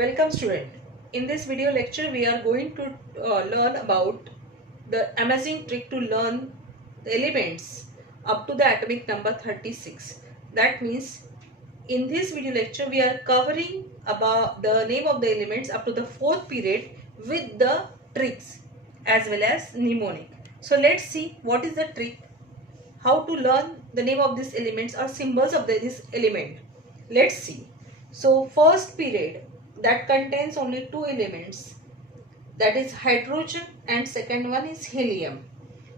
Welcome student. In this video lecture we are going to learn about the amazing trick to learn the elements up to the atomic number 36. That means in this video lecture we are covering about the name of the elements up to the fourth period with the tricks as well as mnemonic. So let's see what is the trick, how to learn the name of these elements or symbols of this element. Let's see. So first period that contains only two elements, that is hydrogen, and second one is helium.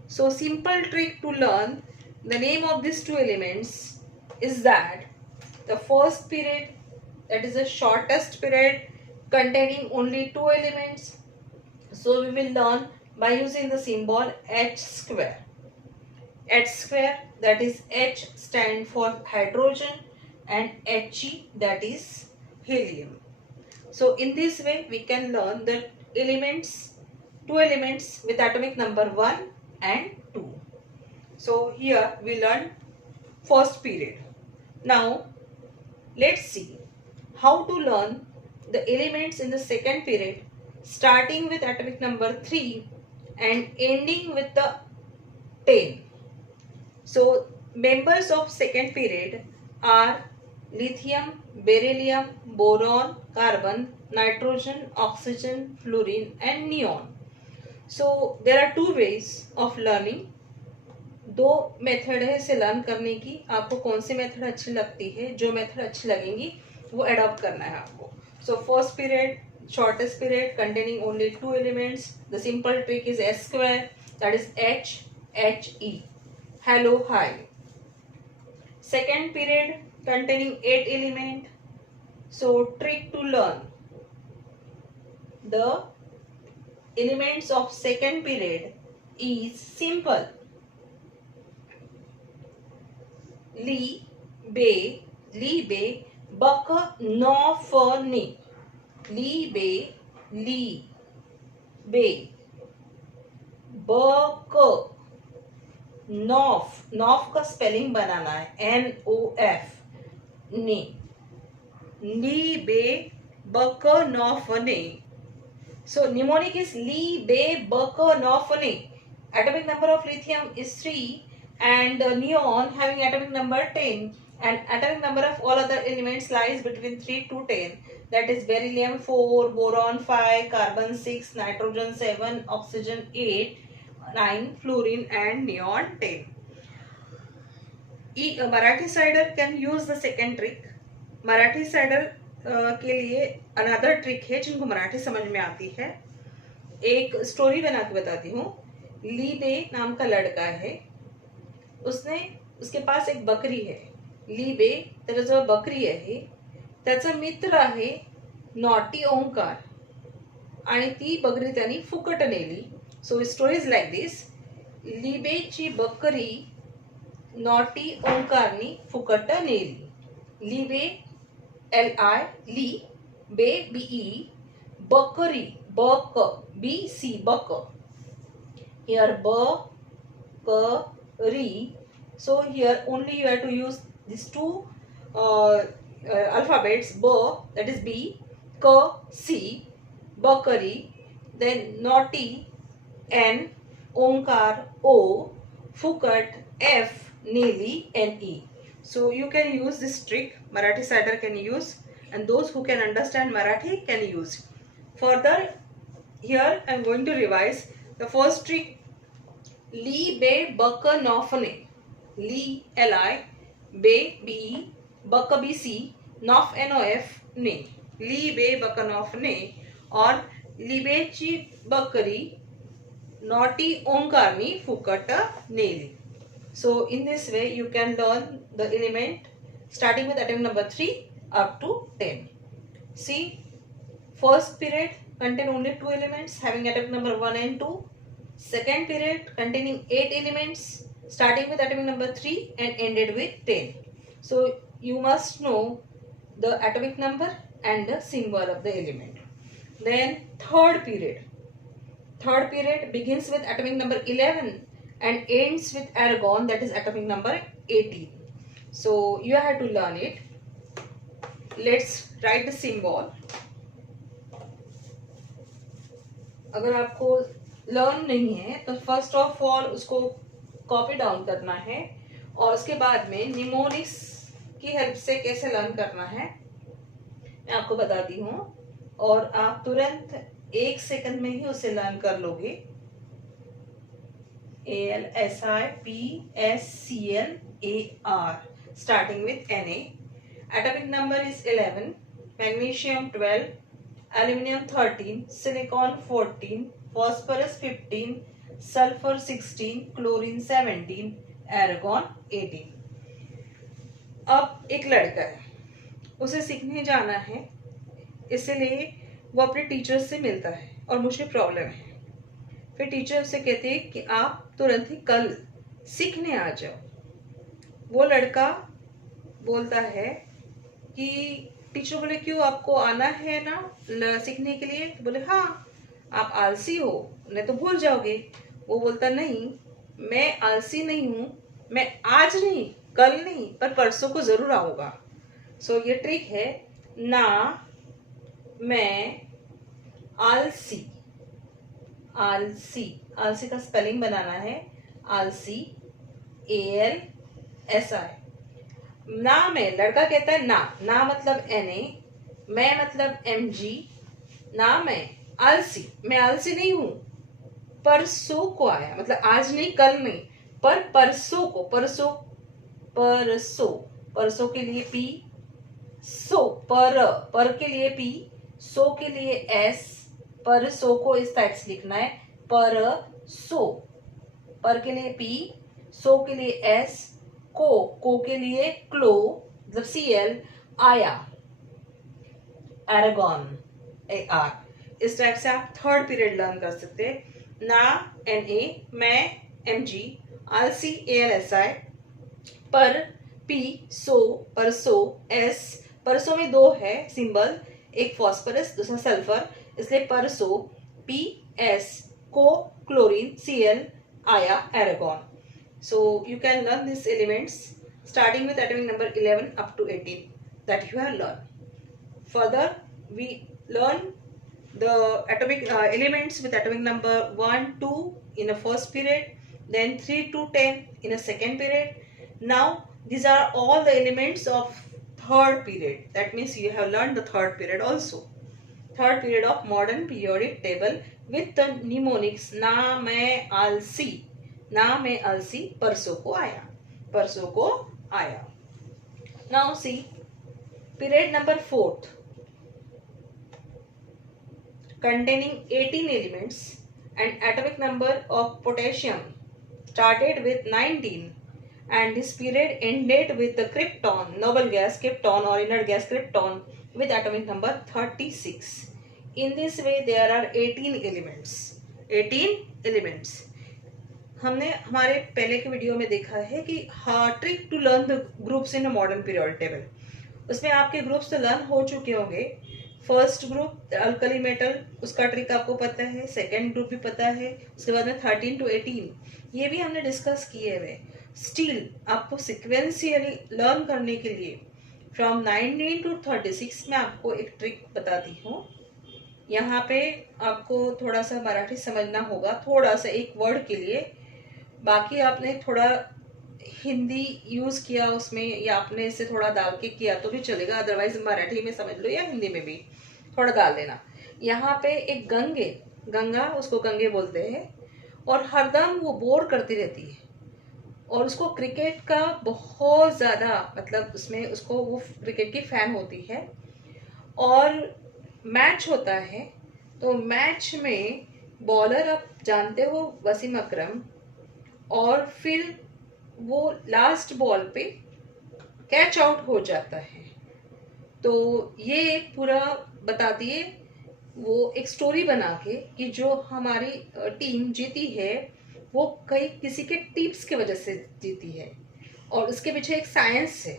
So simple trick to learn the name of these two elements is that the first period, that is the shortest period containing only two elements. So we will learn by using the symbol H square. H square, that is H stand for hydrogen and He, that is helium. So in this way we can learn the elements, two elements with atomic number 1 and 2. So here we learn first period. Now let's see how to learn the elements in the second period, starting with atomic number 3 and ending with the 10. So members of second period are lithium, beryllium, boron, carbon, nitrogen, oxygen, fluorine and neon. So there are two ways of learning. दो method है इसे learn करने की. आपको कौन सी method अच्छी लगती है, जो मेथड अच्छी लगेंगी वो अडॉप्ट करना है आपको. So first period, shortest period containing only two elements. The simple trick is S square, that is He. Hello, hi. Second period containing 8 elements. So trick to learn the elements of second period is simple. Li, be, bak, no, for, ni. Li, be, bak, नॉफ का spelling बनाना है NOF, ने. ली बे बक नॉफ ने. So mnemonic is Li, be, bak, nof, ne. Atomic number of lithium is 3 and neon having atomic number 10, and atomic number of all other elements lies between 3 to 10. That is beryllium 4, boron 5, carbon 6, nitrogen 7, oxygen 8, 9, fluorine and neon 10. Marathi sider can use the second trick. Marathi cider के लिए another trick है जिनको मराठी समझ में आती है. एक story बना के बताती हूँ. लीबे नाम का लड़का है, उसके पास एक बकरी है. लीबे त्याच्याजवळ बकरी आहे, त्याचा मित्र आहे नॉटी ओंकार, आणि ती बकरी त्यांनी फुकट नेली. So story is like this. लिबेची बकरी नॉटी ओंकारनी फुकट नेली. लिबे LI, ली, बे BE, बकरी बक BC, buck. Here bakari. So here only you have to use these two alphabets. B, that is B, K, C, bakari. Then naughty N, onkar O, fukat F, nearly NE. So you can use this trick. Marathi sider can use, and those who can understand Marathi can use. Further, here I am going to revise the first trick. Li, be, bak, nof, ne. Li, LI, be, BE, bak, BC, nof, NOF, ने. ली बे बक नॉफ ने. और लिबेची बकरी naughty ओंकारनी फुकट नेली. So in this way you can learn the element starting with atomic number 3 up to 10. See, first period contain only two elements having atomic number 1 and 2. Second period containing 8 elements starting with atomic number 3 and ended with 10. So you must know the atomic number and the symbol of the element. Then third period begins with atomic number 11 and ends with argon, that is atomic number 18. So you have to learn it. Let's write the symbol. अगर आपको learn नहीं है तो first of all उसको copy down करना है और उसके बाद में निमोनिक्स की हेल्प से कैसे लर्न करना है मैं आपको बताती हूँ और आप तुरंत 1 सेकंड में ही उसे लर्न कर लोगे। ALSIPSCLAR starting with Na. Atomic number is 11, magnesium 12, aluminum 13, silicon 14, phosphorus 15, sulfur 16, chlorine 17, argon 18। अब एक लड़का है, उसे सीखने जाना है, इसलिए वो अपने टीचर से मिलता है और मुझे प्रॉब्लम है। फिर टीचर उसे कहते हैं कि आप तुरंत ही कल सीखने आ जाओ। वो लड़का बोलता है कि टीचर बोले क्यों, आपको आना है ना सीखने के लिए? तो बोले हाँ, आप आलसी हो, नहीं तो भूल जाओगे। वो बोलता नहीं, मैं आलसी नहीं हूँ, मैं आज नहीं, कल नहीं, पर परसों को जरूर आऊंगा। सो ये ट्रिक है ना, मैं आलसी, आलसी, आलसी का स्पेलिंग बनाना है आलसी, ALSI। ना मैं, लड़का कहता है ना, ना मतलब NA, मैं मतलब MG। ना मैं आलसी, मैं आलसी नहीं हूं, परसों को आया, मतलब आज नहीं कल नहीं, पर परसों को, परसों, परसों, परसों के लिए P, सो, पर के लिए P, सो के लिए S, पर सो को इस टाइप से लिखना है, पर सो, पर के लिए P, सो के लिए S, को के लिए क्लो मतलब Cl, आया एरागॉन AR। इस टाइप से आप थर्ड पीरियड लर्न कर सकते हैं। ना Na, मैं Mg, आलसी ALSI, पर P, सो, परसो S, परसों में 2 है सिंबल, एक फॉस्फोरस दूसरा सल्फर, इसलिए परसो P, S, को क्लोरीन Cl, आया Aragon. So you can learn these elements starting with atomic number 11 up to 18 that you have learned. Further, we learn the atomic elements with atomic number 1, 2 in a first period, then 3 to 10 in a second period. Now these are all the elements of third period. That means you have learned the third period also. Third period of modern periodic table with the mnemonics ना मैं आलसी, ना मैं आलसी, परसों को आया, परसों को आया। Now see period number 4th containing 18 elements and atomic number of potassium started with 19 and this period ended with the krypton, noble gas krypton or inert gas krypton with atomic number 36. In this way there are 18 elements, 18 elements। हमने हमारे पहले के video में देखा है कि trick to learn the groups in a modern periodic table, उसमें आपके ग्रुप्स तो लर्न हो चुके होंगे। फर्स्ट ग्रुप अल्कली मेटल, उसका ट्रिक आपको पता है, सेकेंड ग्रुप भी पता है, उसके बाद में 13 to 18 ये भी हमने डिस्कस किए हुए। स्टिल आपको सिक्वेंशियली लर्न करने के लिए फ्रॉम 19 to 36 में आपको एक ट्रिक बताती हूँ। यहाँ पे आपको थोड़ा सा मराठी समझना होगा, थोड़ा सा एक वर्ड के लिए, बाकी आपने थोड़ा हिंदी यूज किया उसमें या आपने इसे थोड़ा डाल के किया तो भी चलेगा, अदरवाइज मराठी में समझ लो या हिंदी में भी थोड़ा डाल देना। यहाँ पे एक गंगे, गंगा उसको गंगे बोलते हैं, और हरदम वो बोर करती रहती है और उसको क्रिकेट का बहुत ज़्यादा, मतलब उसमें उसको वो क्रिकेट की फैन होती है और मैच होता है तो मैच में बॉलर आप जानते हो वसीम अकरम, और फिर वो लास्ट बॉल पे कैच आउट हो जाता है। तो ये पूरा बताती है वो एक स्टोरी बना के कि जो हमारी टीम जीती है वो कई किसी के टिप्स की वजह से जीती है और उसके पीछे एक साइंस है।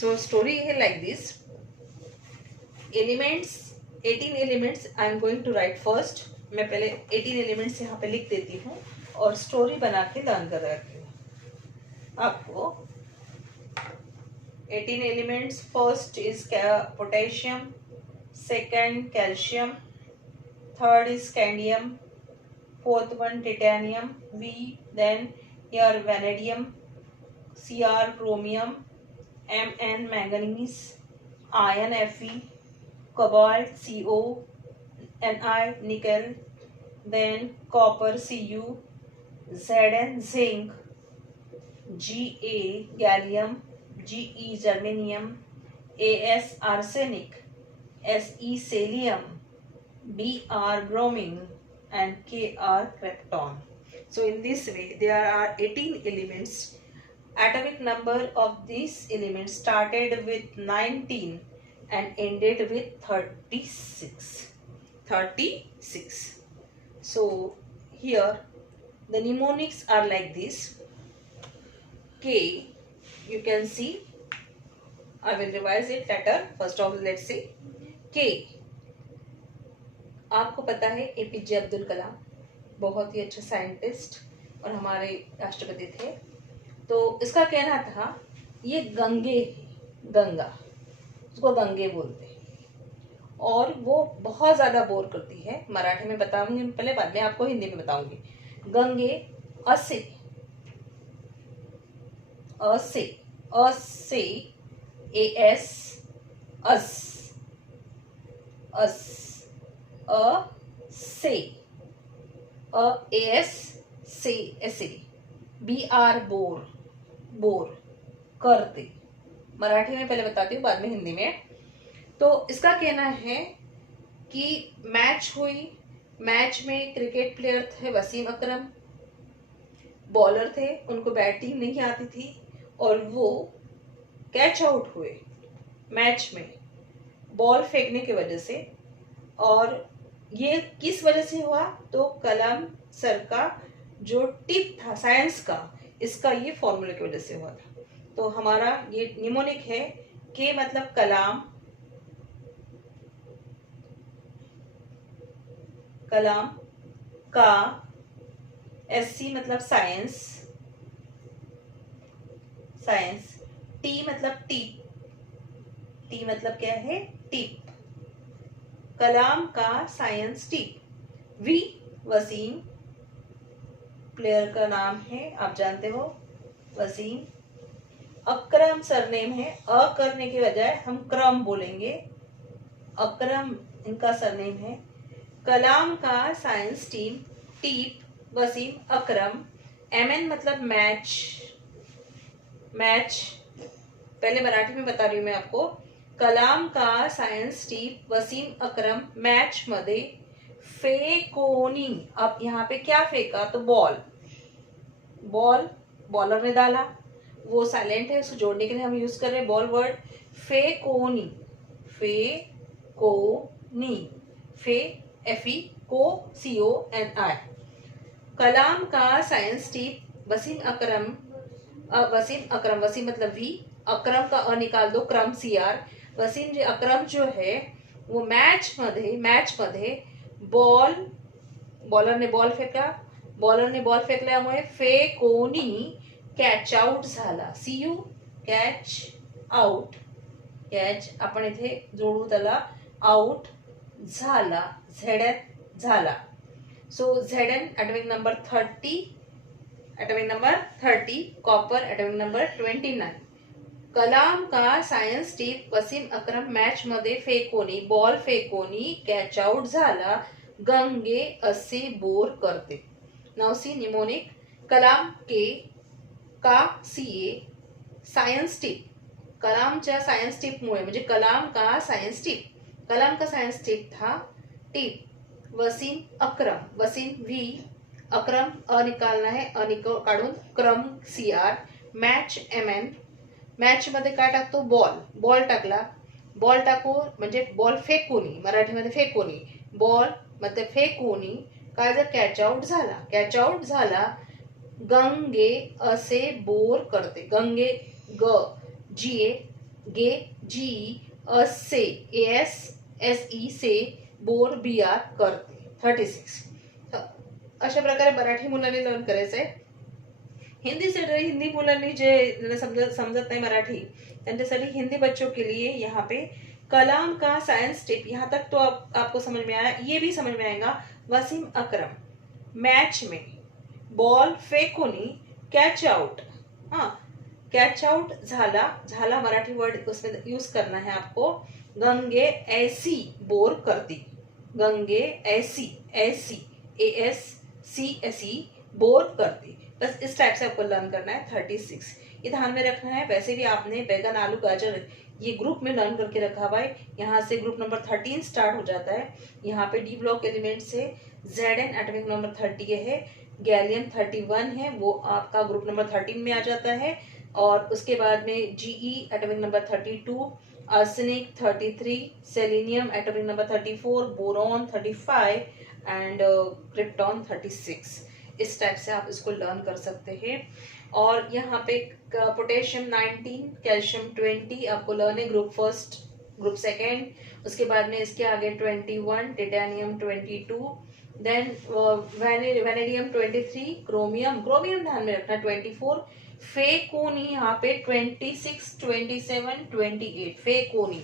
सो स्टोरी है like this. Elements, 18 elements I am going to write first. मैं पहले 18 एलिमेंट्स यहाँ पे लिख देती हूँ और स्टोरी बना के लर्न कर रही हूँ आपको। 18 elements, first is potassium, second calcium, third is scandium, fourth one titanium, V, then here vanadium, Cr chromium, Mn manganese, iron Fe, cobalt Co, Ni nickel, then copper Cu, Zn zinc, Ga gallium, Ge germanium, As arsenic, Se cesium, Br bromine, and Kr krypton. So in this way there are 18 elements. Atomic number of these elements started with 19 and ended with 36. 36. So here the mnemonics are like this. K, you can see, I will revise it later. First of all, let's see. K, आपको पता है APJ Abdul Kalam बहुत ही अच्छे scientist और हमारे राष्ट्रपति थे। तो इसका कहना था ये गंगे, गंगा, उसको गंगे बोलते हैं और वो बहुत ज़्यादा बोर करती है। मराठी में बताऊंगी पहले, बाद में आपको हिंदी में बताऊंगी। गंगे असे, असे, असे, एस, अस, अस, से, एस, से, ऐसे, बी आर बोर, बोर करते। मराठी में पहले बताती हूँ, बाद में हिंदी में। तो इसका कहना है कि मैच हुई, मैच में क्रिकेट प्लेयर थे वसीम अकरम, बॉलर थे, उनको बैटिंग नहीं आती थी और वो कैच आउट हुए मैच में बॉल फेंकने की वजह से। और ये किस वजह से हुआ? तो कलाम सर का जो टिप था साइंस का, इसका ये फॉर्मूले की वजह से हुआ था। तो हमारा ये निमोनिक है के मतलब कलाम, कलाम का, एससी मतलब साइंस, साइंस, टी मतलब टिप, टी मतलब क्या है? टिप, कलाम का science tip. V Waseem, player का नाम है, आप जानते हो वसीम। अकरम सरनेम है, अ करने के बजाय हम क्रम बोलेंगे, अकरम इनका सरनेम है। कलाम का साइंस टीम, टीप, वसीम, अकरम। एमएन मतलब मैच, मैच, पहले मराठी में बता रही हूं मैं आपको। कलाम का सायन्स टीप वसीम अकरम मॅच मध्ये फेकोनी, अब यहाँ पे क्या फेंका? तो बॉल, बॉल बॉलर ने डाला, वो साइलेंट है, उसको जोड़ने के लिए हम यूज कर रहे हैं बॉल वर्ड। फेकोनी, फेकोनी, फे एफई को सीओ एन आई। कलाम का साइंस टीप वसीम अकरम, वसीम अकरम, वसीम मतलब वी, अकरम का अ निकाल दो, क्रम सीआर। वसीम जे अकरम जो है वो मॅच मध्ये बॉल, बॉलर ने बॉल फेकला, बॉलर ने बॉल फेकल्यामुळे फेकोनी कॅच आउट झाला। सी यू कॅच आउट, कॅच आपण इथे जोडू त्याला, आउट झाला, झेड झाला। सो झेडन atomic number 30, atomic number 30, copper atomic number 29। कलाम का सायन्स टीप वसीम अकरम मॅच मध्ये फेकोनी, बॉल फेकोनी कॅच आउट झाला, गंगे असे बोर करते। नाउ सी निमोनिक, कलाम के का सीए, सायन्स टीप, कलामच्या सायन्स टीप मुळे, म्हणजे कलाम का सायन्स टीप, कलाम का सायन्स टीप था टीप वसीम अकरम, वसीम वी, अकरम अ निकालना है, अ काढून क्रम सीआर, मॅच एमएन, मॅच मध्ये काय टाकतो? बॉल, बॉल टाकला, बॉल टाकू म्हणजे बॉल फेकूनी, मराठीमध्ये फेकूनी, बॉल मध्ये फेकूनी काय जर कॅच आउट झाला, कॅच आउट झाला, गंगे असे बोर करते, गंगे ग जी गे जी असे एस एस ई से बोर बी आर करते। 36। अशा प्रकारे मराठी मुलांनी लर्न करायचं आहे। हिंदी मुलांनी जे समजत नहीं मराठी, त्यांच्यासाठी हिंदी बच्चों के लिए यहाँ पे कलाम का साइंस टिप, यहाँ तक तो आपको समझ में आया। ये भी समझ में आएगा। वसीम अकरम मैच में बॉल फेकुनी कैच आउट। हाँ, कैच आउट झाला, झाला मराठी वर्ड उसमें यूज करना है आपको। गंगे ऐसी बोर कर दी, गंगे ऐसी, ऐसी ASCSE बोर कर दी। बस इस टाइप से आपको लर्न करना है 36। ये ध्यान में रखना है। वैसे भी आपने बैगन आलू गाजर ये ग्रुप में लर्न करके रखा भाई। यहाँ से ग्रुप नंबर 13 स्टार्ट हो जाता है। यहाँ पे डी ब्लॉक एलिमेंट से Zn एटॉमिक नंबर 30 है, गैलियम 31 है, वो आपका ग्रुप नंबर 13 में आ जाता है। और उसके बाद में Ge atomic number 32, arsenic 33, selenium atomic number 34, boron 35 and krypton 36। इस टाइप से आप इसको लर्न कर सकते हैं। और यहाँ पे पोटेशियम 19, कैल्शियम 20 आपको लर्न है ग्रुप फर्स्ट, ग्रुप सेकेंड। उसके बाद में इसके आगे 21, titanium 22, then vanadium 23, chromium, chromium ध्यान में रखना 24, फेकोनी यहाँ पे 26, 27, 28 फेकोनी,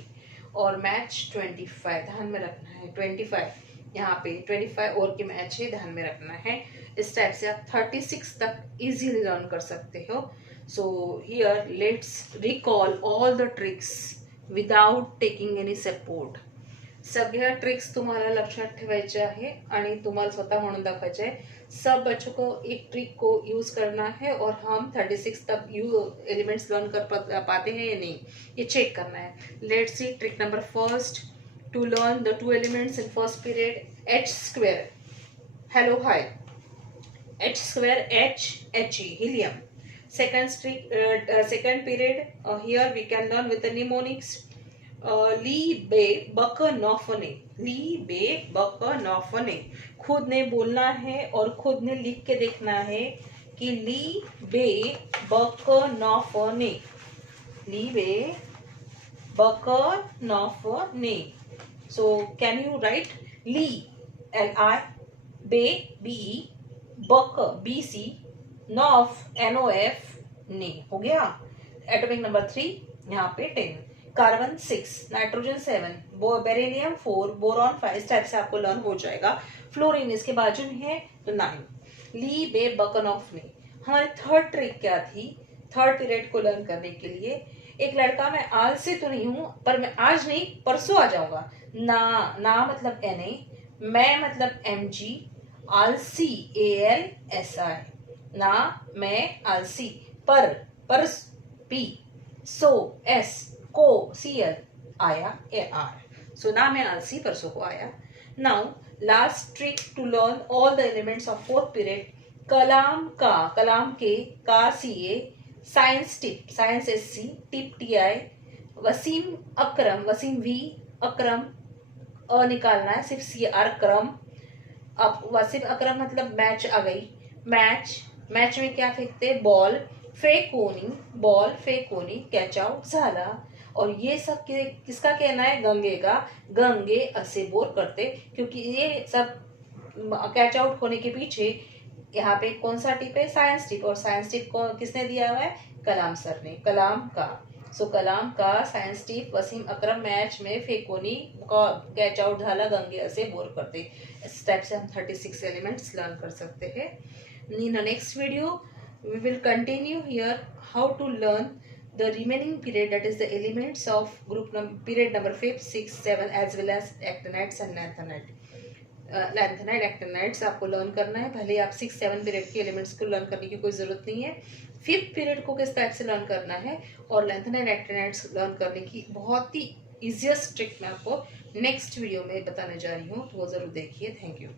और मैच 25 ध्यान में रखना है। 25 यहाँ पे 25 और के मैच है, ध्यान में रखना है। इस टाइप से आप 36 तक इजीली लर्न कर सकते हो। So here let's recall all the tricks without taking any support. सगळ्या ट्रिक्स तुम्हाला लक्षात ठेवायचे आहे आणि तुम्हाला स्वतः म्हणून दाखवायचे आहे। सब बच्चों को एक ट्रिक को यूज करना है और हम 36 तक एलिमेंट्स लर्न कर पाते हैं या नहीं, ये चेक करना है। Let's see trick number first, to learn the two elements in first period, H square, hello hi, H square He, helium. Second period, here we can learn with the mnemonics, ली बे बक नौफने, ली बे बक नौफने। खुद ने बोलना है और खुद ने लिख के देखना है कि ली बे बक नौफने, ली बे बक नौफने। So can you write Li, Li, Be, Be, Buck, BC, Nof, NOF, ने हो गया। एटॉमिक नंबर 3 यहाँ पे 10, कार्बन 6, नाइट्रोजन 7, बेरिलियम 4, बोरॉन 5। इस टाइप से आपको लर्न हो जाएगा। फ्लोरीन इसके बाजू में है तो 9। ली बे बकन ऑफ ने। हमारी थर्ड ट्रिक क्या थी? थर्ड पीरियड को लर्न करने के लिए एक लड़का, मैं आलसी तो नहीं हूं पर मैं आज नहीं परसों आ जाऊंगा। ना मतलब Na, मैं मतलब Mg, आलसी ALSI, ना मैं आलसी, पर P, सो S, को CL, आया AR। सो ना मैं आलसी परसों को आया। Now last trick to learn all the elements of fourth period, Kalam का, कलाम के, का CA, science tip, science SC, tip TI, Wasim Akram, Wasim V, Akram निकालना है, सिर्फ CR क्रम। अब वसीम अकरम मतलब मैच आ गई, मैच, मैच में क्या फेंकते? बॉल, फेकोनी, बॉल फेकोनी, कैच आउट झाला। और ये सब किसका कहना है? गंगे का, गंगे असे बोर करते, क्योंकि ये सब कैच आउट होने के पीछे यहाँ पे कौन सा टिप है? Science tip. और साइंस टिप को किसने दिया हुआ है? कलाम सर ने, कलाम का। सो कलाम का साइंस टिप, वसीम अकरम मैच में फेकोनी, कैच आउट झाला, गंगे असे बोर करते। इस टाइप से हम 36 एलिमेंट्स लर्न कर सकते हैं। In the next video we will continue here how to learn the remaining period, that is the elements of period number 5, 6, 7 as well as actinides and lanthanide। Lanthanide, actinides आपको learn करना है। भले आप 6, 7 period के elements को learn करने की कोई जरूरत नहीं है। 5th पीरियड को किस टाइप से लर्न करना है और लैंथेनाइड, एक्टिनाइड्स लर्न करने की बहुत ही इजिएस्ट ट्रिक मैं आपको नेक्स्ट वीडियो में बताने जा रही हूँ, तो वो जरूर देखिए। Thank you.